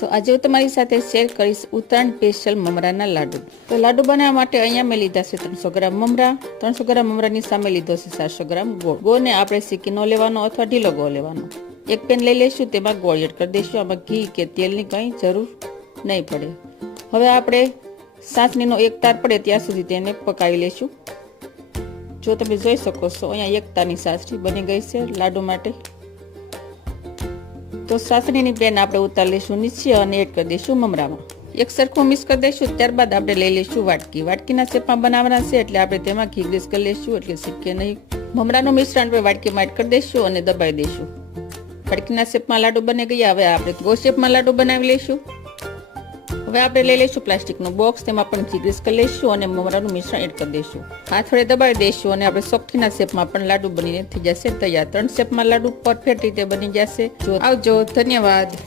તો આજે હું તમારી સાથે શેર કરીશ ઉત્તરાયણ સ્પેશિયલ મમરાના લાડુ. તો લાડુ બનાવવા માટે અહીંયા મેં લીધા છે ત્રણસો ગ્રામ મમરા. ત્રણસો ગ્રામ મમરાની સામે લીધો છે સાતસો ગ્રામ ગોળ. ગોળને આપણે શીકીનો લેવાનો અથવા ઢીલો ગોળ લેવાનો. એક પેન લઈ લઈશું, તેમાં ગોળ એડ કરી દઈશું. આમાં ઘી કે તેલની કંઈ જરૂર નહીં પડે. હવે આપણે સાસણીનો એક તાર પડે ત્યાં સુધી તેને પકાવી લઈશું. જો તમે જોઈ શકો છો, અહીંયા એક તારની સાસણી બની ગઈ છે લાડુ માટે. તો સાસરીની પેન આપણે ઉતારી લઈશું નીચે અને એડ કરી દઈશું મમરામાં. એક સરખું મિક્સ કરી દઈશું, ત્યારબાદ આપણે લઈ લઈશું વાટકી. વાટકીના શેપમાં બનાવવાના છે એટલે આપણે તેમાં ઘી ગ્રીસ કરી લઈશું, એટલે શીખીએ નહીં. મમરાનું મિશ્રણ આપણે વાટકીમાં એડ કરી દઈશું અને દબાવી દઈશું. વાટકીના શેપમાં લાડુ બની ગયા, હવે આપણે ગો શેપમાં લાડુ બનાવી લઈશું. હવે આપણે લઈ લઈશું પ્લાસ્ટિકનું બોક્સ તેમાં પણ ઘી કરી લઈશું અને મમરાનું મિશ્રણ એડ કરી દઈશું. હાથ વડે દબાવી દઈશું અને આપણે સોખીના શેપમાં પણ લાડુ બનીને થઈ જશે. તૈયાર ત્રણ શેપમાં લાડુ પરફેક્ટ રીતે બની જશે. આવજો, ધન્યવાદ.